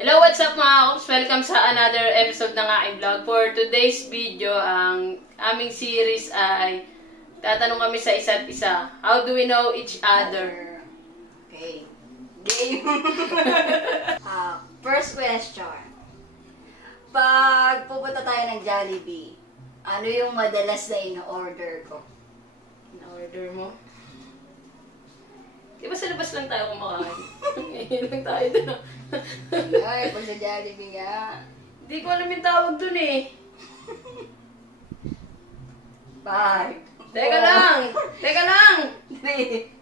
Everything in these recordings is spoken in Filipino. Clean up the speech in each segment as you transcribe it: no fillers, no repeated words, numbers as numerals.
Hello, what's up mga Ops? Welcome sa another episode ng aking vlog. For today's video, ang aming series ay tatanong kami sa isa't isa. How do we know each other? Okay. Game. First question. Pag pupunta tayo ng Jollibee, ano yung madalas na in-order ko? In-order mo? Di ba sa labas lang tayo kumakain? Ngayon lang tayo doon. Ay, pag sa Jollibee nga. Hindi ko alam yung tawag doon eh. 5. Teka lang! Teka lang! 3,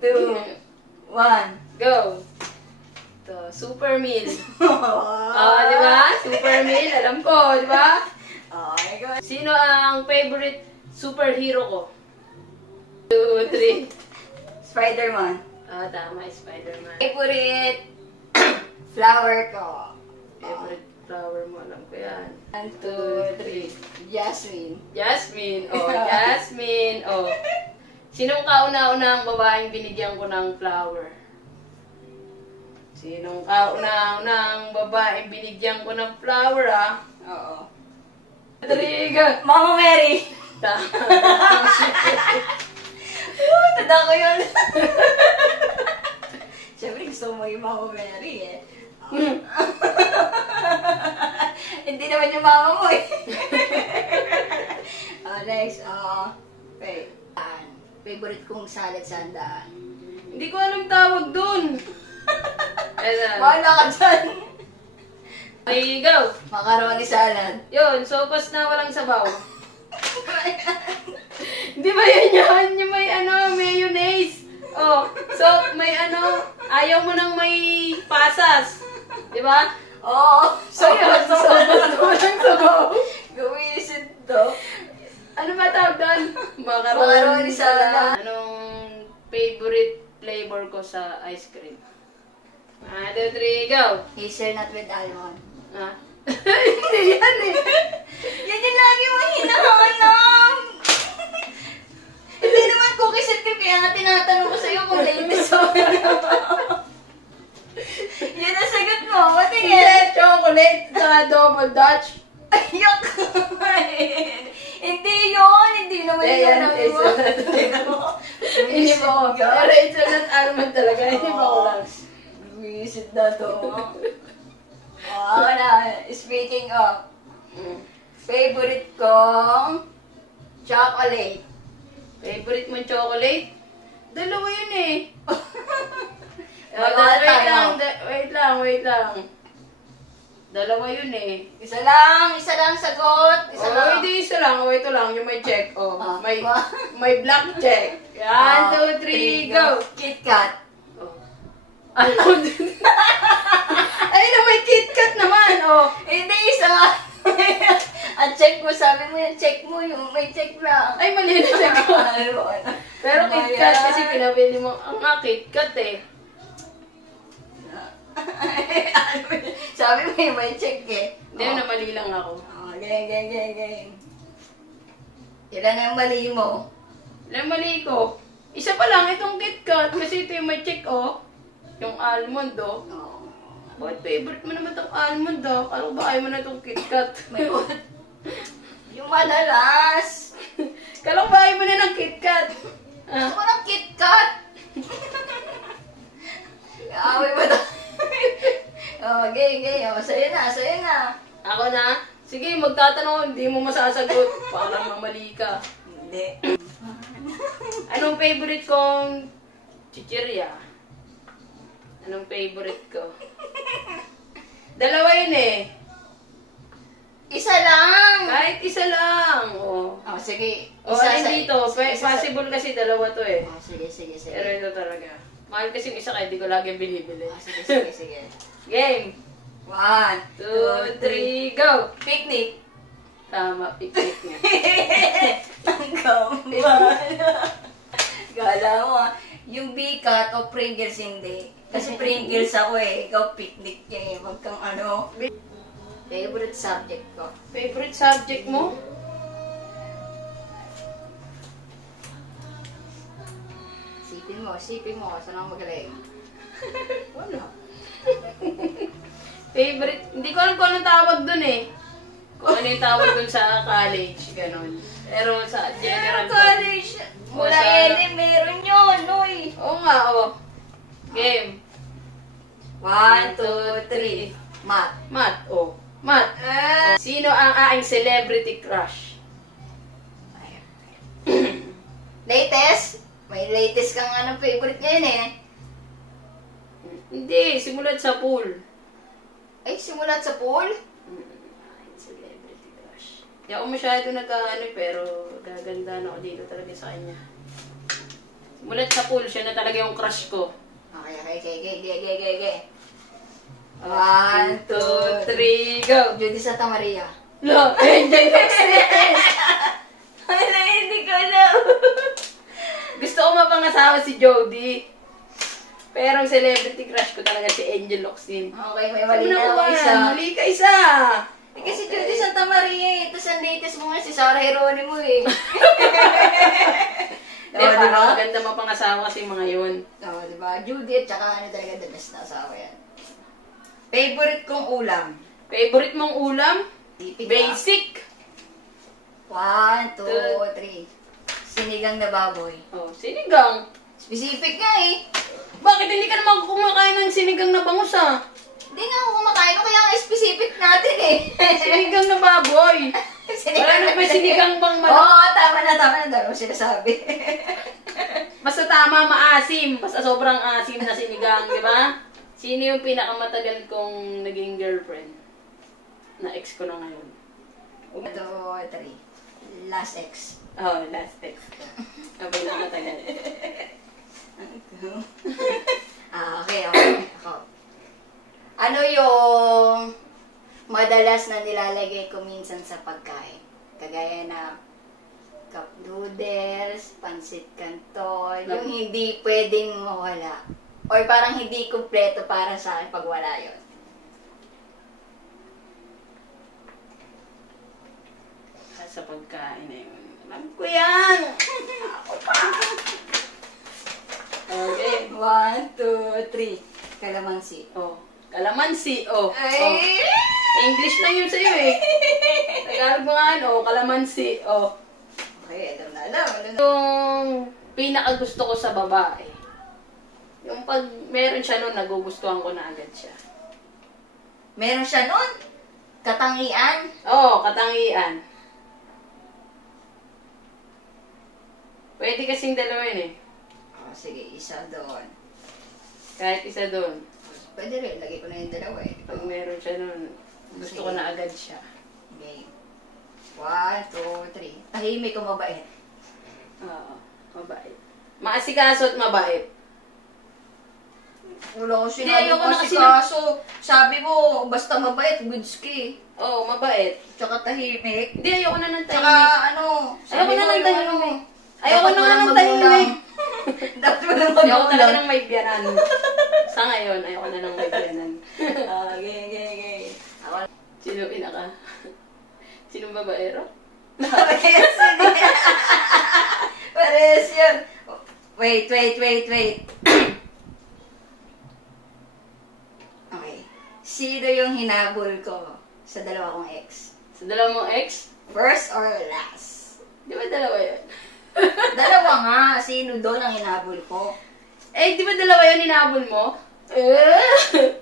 2, 1. Go! Ito, Super Meal. Di ba? Super Meal, alam ko, di ba? Oh my God. Sino ang favorite superhero ko? 2, 3. Spider-Man. Tama, Spider-Man. Favorite flower ko. Favorite flower mo, alam ko yan. 1, 2, 3. 2, 3. Jasmine. Jasmine. Jasmine. Sinong kauna-unang babaeng binigyan ko ng flower? Sinong kauna-unang babaeng binigyan ko ng flower, Oo. Triga. Mama Mary. Tama. Tanda ko yun. Siyempre gusto mo yung Mama Mary eh. Hindi naman yung mama mo eh. Next, wait. Favorite kong salad sandaan. Hindi ko alam tawag dun. Bahala ka dyan. Okay, go. Macaroni salad. Yun, sopas na walang sabaw. Di ba yan? Yung may mayonnaise. So may ayaw mo nang may pasas. Di ba? Oo. Sopas na walang sabaw. Gawisin to. Ano ba tawag doon? Macaroni salad. Anong favorite flavor ko sa ice cream? 1, 2, 3, go! Hazelnut with almond. Hindi yan eh. Yan yung lagi mo hinahanap. Hindi naman cookies and cream, kaya nga tinatanong ko sa'yo kung latest ako. Yan ang sagot mo. Matingin. Hindi, chocolate sa double Dutch. Ayok. Hindi yun. Hindi naman yun. Hindi mo. Pero ito lang almond talaga. Hindi mo ko lang. Visit na to. Speaking of, favorite kong chocolate. Favorite mong chocolate? Dalawa yun eh. Wait lang. Dalawa yun eh. Isa lang sagot. Hindi isa lang. Ito lang, yung may check. May black check. 1, 2, 3, go! KitKat. Ay, may KitKat naman, Hindi, isa nga. Ang check mo, sabi mo yung check mo, yung may check lang. Ay, mali na check ko. Pero Ano KitKat yan? kasi pinabili mo. Ang KitKat eh. Sabi mo yung may check eh. Hindi, namali lang ako. Gang. Ilan na yung mali mo? Ilang mali ko? Isa pa lang, itong KitKat. Kasi ito yung may check, Yung almond, Bakit favorite mo naman itong almond, Kala ba ayaw mo na itong KitKat? Yung madalas. Kala ba ayaw mo na ng KitKat? Gusto ko ng KitKat. Away mo na. Gay. Sa'yo na. Ako na? Sige, magtatanong, hindi mo masasagot. Parang mamali ka. Hindi. Anong favorite kong chichirya? Anong favorite ko? Dalawa yun eh. Isa lang. Kahit isa lang. Sige. Alin dito. Possible kasi dalawa to eh. Sige. Pero ito talaga. Mahal kasi yung isa kaya di ko lagi binibili. Sige. Game! 1, 2, 3, go! Picnic. Tama, picnic nga. Ang kambal. Gala mo yung Bicat o Pringles hindi. Kasi Pringles ako eh. Ikaw picnic niya eh. Wag kang favorite subject ko. Favorite subject mo? Sipin mo. Saan ako magaling? Wala. Favorite, hindi ko alam kung anong tawag dun eh. Kung ano yung tawag dun sa college, ganun. Pero sa general college, mula yan meron yun, noy. Oo nga, oo. Game. 1, 2, 3. Math. Math, oh. Math. Sino ang aking celebrity crush? Latest? May latest kang anong favorite ngayon eh. Hindi, simulat sa pool. Ay, simulat sa pool? Celebrity crush. Hindi ako masyado nag-ano pero gaganda na ako dito talaga sa kanya. Simulat sa pool, siya na talaga yung crush ko. Okay. 1, 2, 3, go! Judy Santa Maria. No, hindi ko Wala, hindi ko alam. Gusto ko mapangasawa si Jody. Pero ang celebrity crush ko talaga si Angel Locsin. Okay, may mali na Ano ako ba? isa. Mali ka isa! Eh, kasi Judy Santa Maria eh. Tapos ang latest mo nga si Sarah Geronimo eh. Diba? Diba? Maganda mapangasawa kasi mga yun. Oo, diba? Judy at saka ano talaga the best na asawa yan. Favorite kong ulam? Favorite mong ulam? Tipid Basic. 1, 2, 3. Sinigang na baboy. Oh, sinigang. Specific nga eh. Bakit hindi ka naman kumakain ng sinigang na bangus ah? Hindi nga ako kumakain ko kaya nga specific natin eh. Sinigang na baboy. Wala na ba sinigang bang Oo, manok? tama na. Dalawa sinasabi. Basta tama, maasim. Basta sobrang asim na sinigang, di ba? Sino yung pinakamatagal kong naging girlfriend? Na ex ko na ngayon. 1, 2, 3. Last ex. Oh, last ex ko. Ang pinakamatagal. Okay. Ako. Ano yung madalas na nilalagay ko minsan sa pagkain? Kagaya na cup noodles, pansit canton, yung hindi pwedeng mawala. Or parang hindi kumpleto para sa akin pag wala yun. Sa pagkain na yun. Alam ko yan! Ako pa! Okay. 1, 2, 3. Kalamansi. Oh. Kalamansi. Oh. Ay! Oh. English lang yun sa'yo eh. Tagalog mo nga ano. Kalamansi. Oh. Okay, alam. Yung pinakagusto ko sa babae. Yung pag meron siya nun, nagugustuhan ko na agad siya. Meron siya nun? Katangian? Oo, katangian. Pwede kasing dalawa yun eh. Oh, sige, isa doon. Kahit isa doon. Pwede rin, lagay ko na yung dalawa eh. Pag meron siya nun, gusto ko na agad siya. Okay. 1, 2, 3. Tahimik o mabait? Oo, mabait. Maasikaso at mabait. Wala ko Hindi, sinabi ayoko ko na si kasi kaso. Sabi mo, basta mabait, goods ki. Oo, mabait. Tsaka tahimik. Hindi, ayoko na ng Tsaka tahimik. ano, Ayoko na ng yung tahimik. Ayoko na nga ng magulang. tahimik. Dapat mo lang Ayoko talaga magulang. ng may biyanan. Sa ngayon, ayoko na ng may biyanan. Okay. Ako Sino pinaka? Sinong babaero? Parehas yun. Parehas yun. Wait. Okay. Sino yung hinabol ko sa dalawa kong ex? Sa dalawa mong ex? First or last? Di ba dalawa yun? Dalawa nga. Sino doon ang hinabol ko? Eh, di ba dalawa yun hinabol mo? Okay.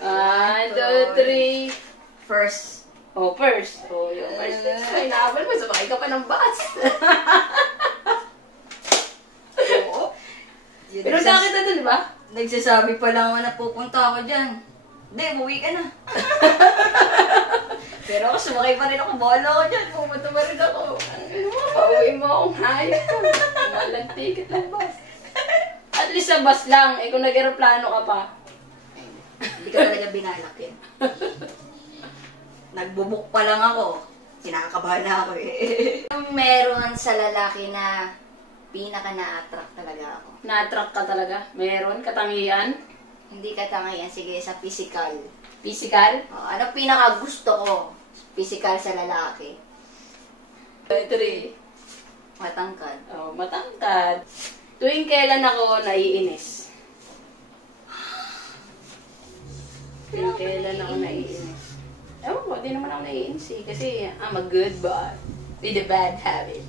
1, 2, 3. First. Oh, first. Oh, yung first. Ay, hinabol mo. Sumakay ka pa ng bus. Oo. Yun, Pero nakita doon, di ba? nagsasabi pa lang ako na pupunta ako dyan. Hindi, umuwi ka na. Pero ako sumakay pa rin ako. Bahala ako dyan. Pupunta pa rin ako. Ano mo, pauwi mo akong hayop. Walang ticket ng bus. At least sa bus lang. Eh, kung nag-aeroplano ka pa. Hindi ka talaga binalak eh. Nagbubuk pa lang ako. Sinakabahan na ako eh. Meron sa lalaki na pinaka na-attract talaga ako. Na-attract ka talaga? Meron? Katangian? Hindi katangian, sige, sa physical. Physical? Ano pinaka gusto ko? Physical sa lalaki. 3. Matangkad. Oh, matangkad. Tuwing kailan ako naiinis? Kailan ako naiinis? Ewan ko, di naman ako naiinis eh. Kasi I'm a good boy with a bad habit.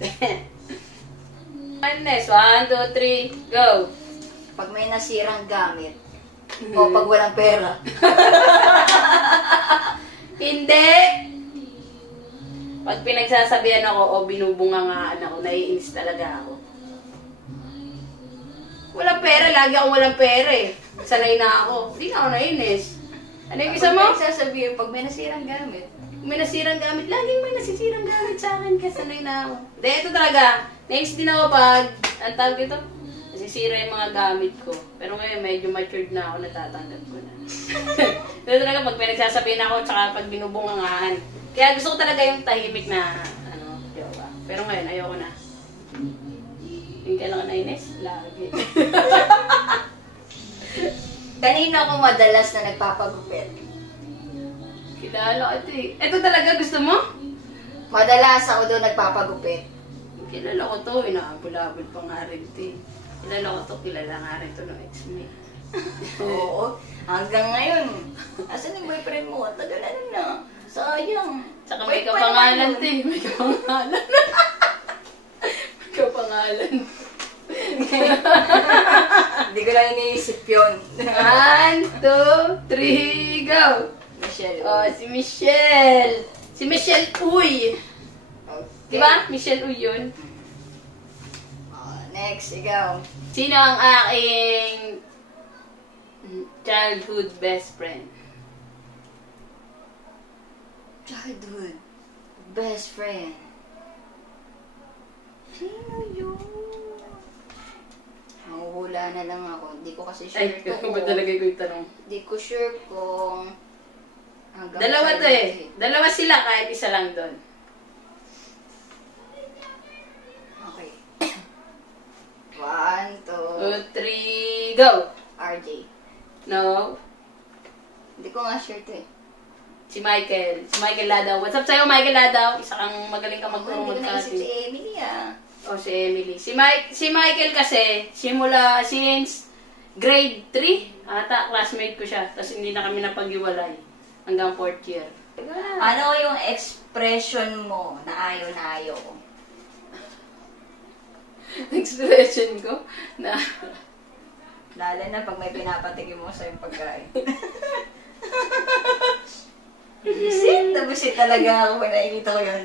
Next, 1, 2, 3, go! Pag may nasirang gamit, o pag walang pera. Hindi! Pag pinagsasabihan ako o binubungangaan ako, naiinis talaga ako. Walang pera, lagi akong walang pera eh. Sanay na ako. Hindi na ako naiinis. Ano yung isa mo? Pag sasabihin, pag may nasirang gamit. May nasirang gamit. Laging may nasisirang gamit sa akin kasi sanay na ako. Hindi, ito talaga. Next din ako pag, ang tawag ito, nasisira yung mga gamit ko. Pero ngayon, medyo matured na ako, natatanggap ko na. Ito talaga, pag pinagsasabihin ako, tsaka pag binubungangaan. Kaya gusto ko talaga yung tahimik na, jowa. Pero ngayon, ayoko na. Yung kailan ka nainis? Lagi. Kanina ako madalas na nagpapagupit. Kilala ito eh. Ito talaga gusto mo? Madalas ako doon nagpapagupit. Kilala ko to, inaabol-abol pa nga rin ito eh. Kilala ko to, kilala nga rin to ng ex-mate. Oo. Hanggang ngayon. Asan yung boyfriend mo? Tagal na. Sayang. Tsaka may kapangalan ito eh. May kapangalan. May kapangalan. Hindi ko lang iniisip yun. 1, 2, 3, go! Michelle. Oh, si Michelle. Si Michelle Uy. Okay. Diba? Michelle Uy yun. Next, ikaw. Sino ang aking childhood best friend? Childhood. Best friend. Sino yun? Mahuhula na lang ako. Hindi ko kasi sure Ay, kung... ba talaga ko yung tanong? Hindi ko sure kung... Dalawa to eh. Dalawa sila kahit isa lang doon. Okay. 1, 2... 2, 3, go! RJ. No. Hindi ko nga sure to eh. Si Michael. Si Michael Ladaw. What's up sa'yo, Michael Ladaw? Isa kang magaling ka magturo Hindi ko naisip si mag-cutting. Emily ah. Oh, si Emily. Si Michael kasi, since grade 3, ata, classmate ko siya. Tapos hindi na kami napag-iwalay. Hanggang 4th year. Ano yung expression mo na ayaw na ayaw ko? Expression ko na... Lalo na pag may pinapatikim mo sa yung pagkain. Busit na busit talaga ako pag nakikita ko yun.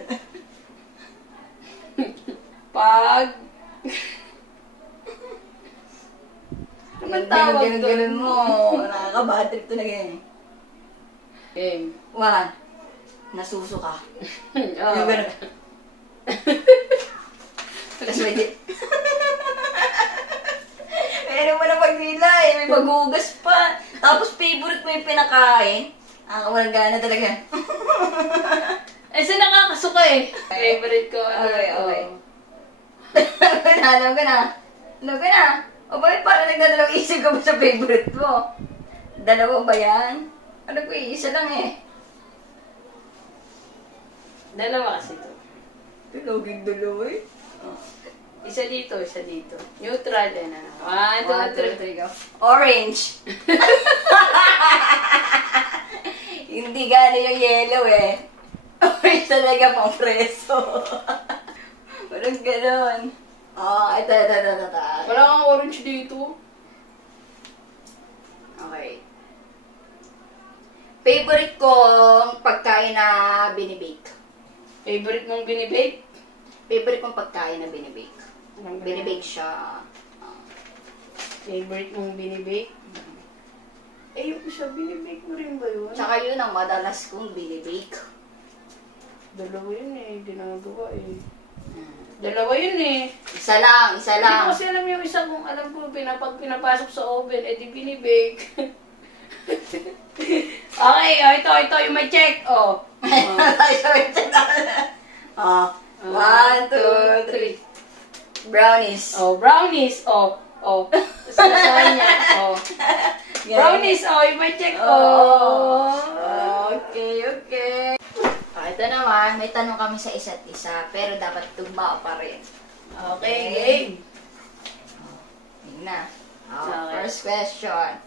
Pag... Anong tawag doon? Ganun mo. Nakaka-bad trip talaga yun. Game. 1. Nasuso ka. Oh. Yung ganun. Tapos may meron mo na pagdila eh. May paghugas pa. Tapos favorite mo yung pinakain. Walang gana talaga. Eh, saan nakakasuka eh? Favorite ko. Okay. Alam ko na. O bakit parang nagdadalawang isip ka ba sa favorite mo? Dalawa ba yan? Ano ko, isa lang eh. Dalawa kasi to. Tulogin dalawa eh. Isa dito, isa dito. Neutral eh na. 1, 2, 3. 3, go. Orange. Hindi gano'n yung yellow eh. Orange talaga pang preso. Walang gano'n. Ito. Wala kang orange dito. Okay. Favorite kong pagkain na binibake. Favorite mong binibake? Favorite kong pagkain na binibake. Binibake siya. Favorite mong binibake? Eh, yung isa, binibake mo rin ba yun? Tsaka yun ang madalas kong binibake. Dalawa yun eh, ginagawa eh. Dalawa yun eh. Isa lang. Hindi ko kasi alam yung isa kung alam ko pinapasok sa oven, eh di binibake. Okay, ito, yung may check, oh. 1, 2, 3. Brownies. Oh, brownies, oh. Tapos nasahan niya, oh. Brownies, oh, yung may check, oh. Okay. Ito naman, may tanong kami sa isa't isa, pero dapat tugma pa rin. Okay, game. Yun na. Okay. First question.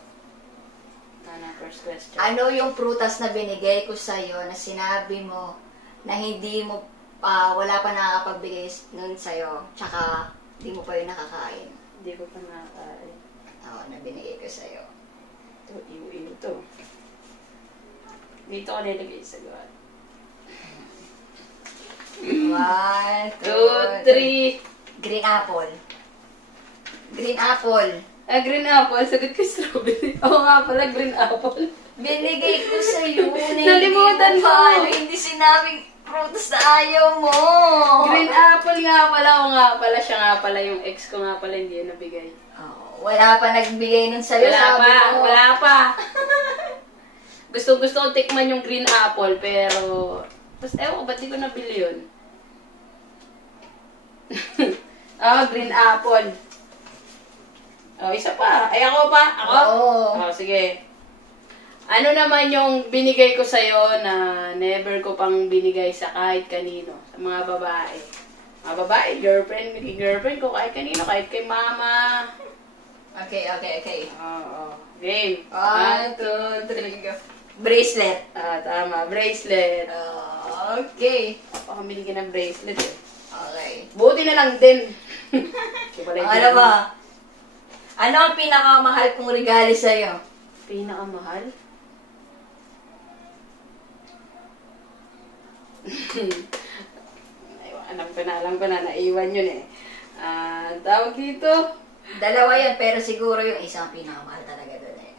Ano, first question. Ano yung prutas na binigay ko sa'yo na sinabi mo na hindi mo, wala pa nakakapagbigay nun sa'yo, tsaka hindi mo pa yun nakakain? Hindi ko pa nakakain. Oo, na binigay ko sa'yo. Ito, iyo to. Dito ko nilagay sa gawa. 1, 2, 3. Green apple. Green apple. Green apple. Sagot ko strawberry. Oo nga pala, green apple. Binigay ko sa'yo. Nalimutan mo. Hindi sinabing prutas na ayaw mo. Green apple nga pala. Oo nga pala. Siya nga pala. Yung ex ko nga pala hindi yun nabigay. Oh, wala pa nagbigay nun sa'yo. Wala pa. Gusto ko tikman yung green apple. Pero, tapos ewan ko, ba't di ko nabili yun? Green apple. Isa pa. Ay, ako pa? Ako? Oo. Sige. Ano naman yung binigay ko sa'yo na never ko pang binigay sa kahit kanino? Sa mga babae. Mga babae, girlfriend ko, kahit kanino, kahit kay mama. Okay. Oo. Game. 1, 2, 3, go. Bracelet. Tama. Bracelet. Okay. Pakamili ka ng bracelet eh. Okay. Buti na lang din. Ano ba? Ano ang pinakamahal kong regalo sa'yo? Pinakamahal? Alam ko na, naiwan yun eh. Tawag dito. Dalawa yan, pero siguro yung isang pinakamahal talaga doon eh.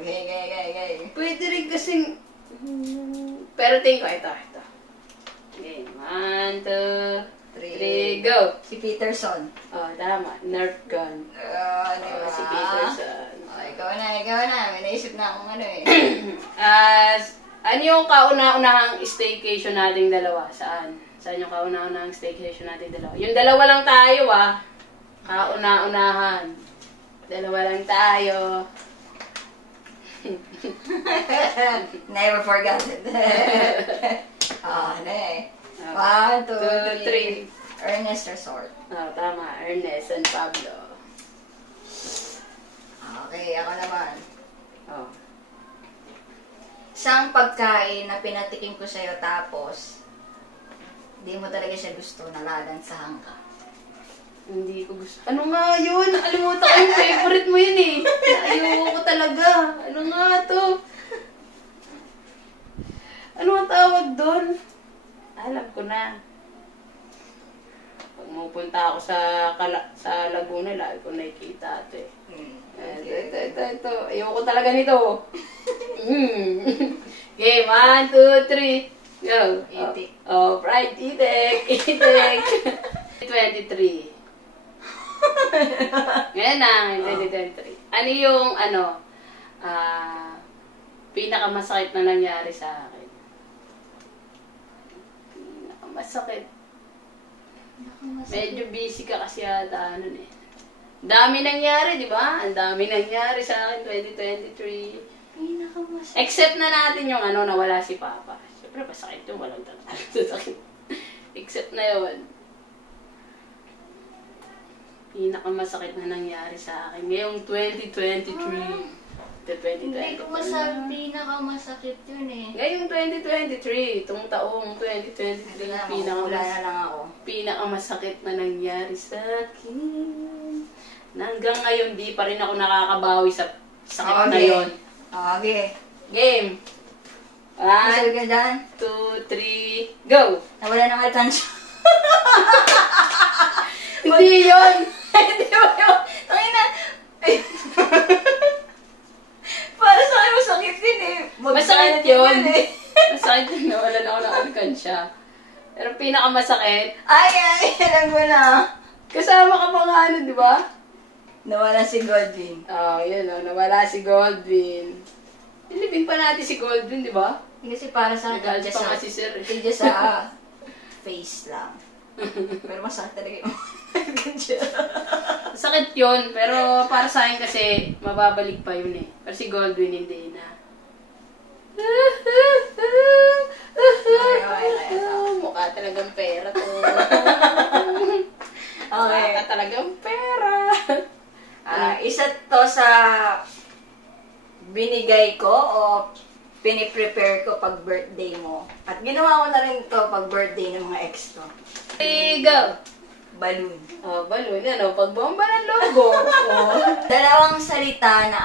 Okay. Pwede rin kasing... Pero tingin ko, ito. Okay, 1, 2, 3, go! Si Peterson. Tama. Nerf gun. Diba? Si Peterson. Ikaw na. May naisip na akong ano eh. Ano yung kauna-unahang staycation nating dalawa? Saan? Saan yung kauna-unahang staycation nating dalawa? Yung dalawa lang tayo Kauna-unahan. Dalawa lang tayo. Never forgot it. Ano eh. 1, 2, 3. Ernest Resort. Tama. Ernest and Pablo. Okay, ako naman. Oh. Isang pagkain na pinatikim ko sa'yo tapos hindi mo talaga siya gusto, nalalansahan ka. Hindi ko gusto. Ano nga yun? Nakalimutan ko yung favorite mo yun eh. Ayoko ko talaga. Ano nga to? Ano ang tawag doon? Alam ko na. Pag mapunta ako sa Laguna, lagi ko nakikita ito eh. Ito. Ayoko talaga nito. Okay, 1, 2, 3. Go. Itik. Fried itik. 23. Ngayon na, 2023. Ano yung, pinakamasakit na nangyari sa akin? Pinakamasakit. Medyo busy ka kasi yata, eh. Dami nangyari, di ba? Ang dami nangyari sa akin, 2023. Pinakamasakit. Except na natin yung nawala si Papa. Siyempre, masakit yung walang sakit. Except na yun. Pinakamasakit na nangyari sa akin. Ngayong 2023. Hindi ko masabi pinakamasakit yun eh. Ngayong 2023, itong taong 2023, pinakamasakit na nangyari sa akin. Hanggang ngayon, di pa rin ako nakakabawi sa sakit na yun. Okay. Game! 1, 2, 3, go! Nawala ng alkansya. Hindi yun! Hindi mo yun. Tangina. Para sa akin masakit din eh. Masakit yun. Masakit yun. Nawalan ako ng alkansya. Pero pinakamasakit, Ay, alam mo na. kasama ka pa nga di ba? Nawala si Godwin. Yun nawala si Goldwyn. Nilibing pa natin si Goldwyn, di ba? Kasi para sa akin, Nagalit pa nga si Sir. Hindi sa face lang. Pero masakit talaga yung alkansya. Sakit yun, pero para sa akin kasi, mababalik pa yun eh. Pero si Goldwyn hindi na. Mukha talagang pera to. Mukha talagang pera. Isa to sa binigay ko o piniprepare ko pag birthday mo. At ginawa ko na rin to pag birthday ng mga ex ko. Okay, go! Balloon. Oh, balloon. Yan o, pagbomba ng logo. Oh. Dalawang salita na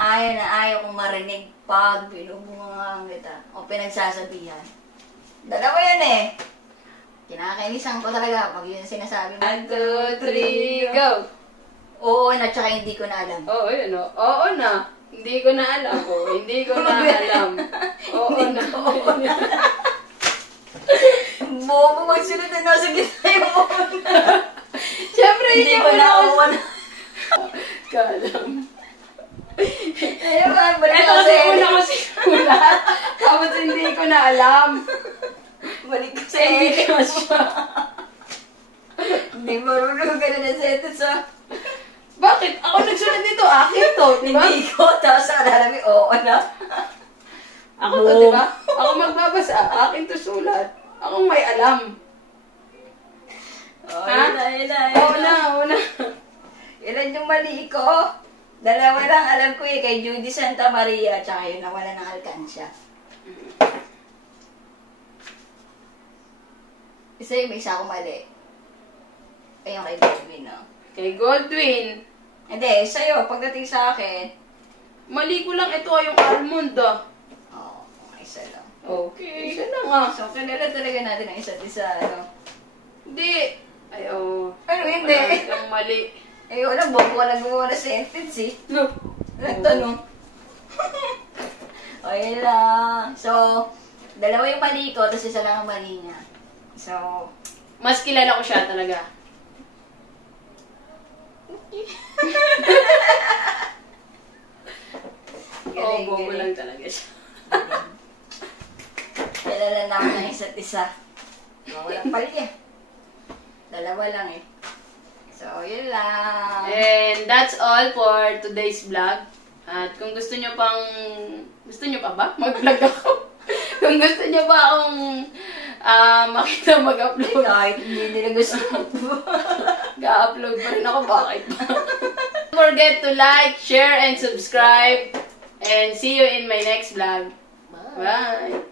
ayaw kong marinig pag binubungangan kita o pinagsasabihan. Dalawa yan eh. Kinakainisan ko talaga pag yun sinasabi mo. 1, 2, 3, go! Oo na, tsaka hindi ko na alam. Oo, yun o. Oo na. Hindi ko na alam po. Hindi ko na alam. Oo na. Bobo, magsunod na nasa gitna yung oo na. Siyempre, Hindi ko na oo na. Kalam. Ayun ba, balik Ito ako kasi sa una ko sinulat. Tapos hindi ko na alam. Balik ko sa Hindi ko siya. Hindi marunong ka na na sentence ah. Bakit? Ako nagsulat nito. Akin to, di ba? Hindi ko, tapos akala mo oo na. Ako to, di ba? Ako magbabasa. Akin to sulat. Ako may alam. Oh, Ha? yun na. Oo na, oo na. Ilan yung mali ko? Dalawa lang alam ko eh, kay Judy Santa Maria, tsaka yun nawala ng alkansya. Isa yung may isa ako mali. Ayun kay Godwin, no? Kay Goldwyn. Hindi, sa'yo, pagdating sa akin, Mali ko lang ito yung almond ah. oo, isa lang. Okay. Isa na nga. So, kilala talaga natin ang isa't isa, ano? Hindi. Ay, oo. Ano, hindi? Wala kang mali. Eh, wala, bobo ka lang gumawa na sentence, eh. No. Nagtanong. O, yun lang. So, dalawa yung mali ko, tapos isa lang ang mali niya. So, Mas kilala ko siya talaga. Oo, galing, bobo galing. lang talaga siya. Kilala na ako ng isa't isa. So, walang palya. Dalawa lang eh. So, yun lang. And that's all for today's vlog. At kung gusto nyo pang... Gusto nyo pa ba? Mag-vlog ako. Kung gusto nyo pa akong makita mag-upload. Kahit hindi nila gusto. Ga-upload pa rin ako. Bakit ba? Don't forget to like, share, and subscribe. And see you in my next vlog. Bye!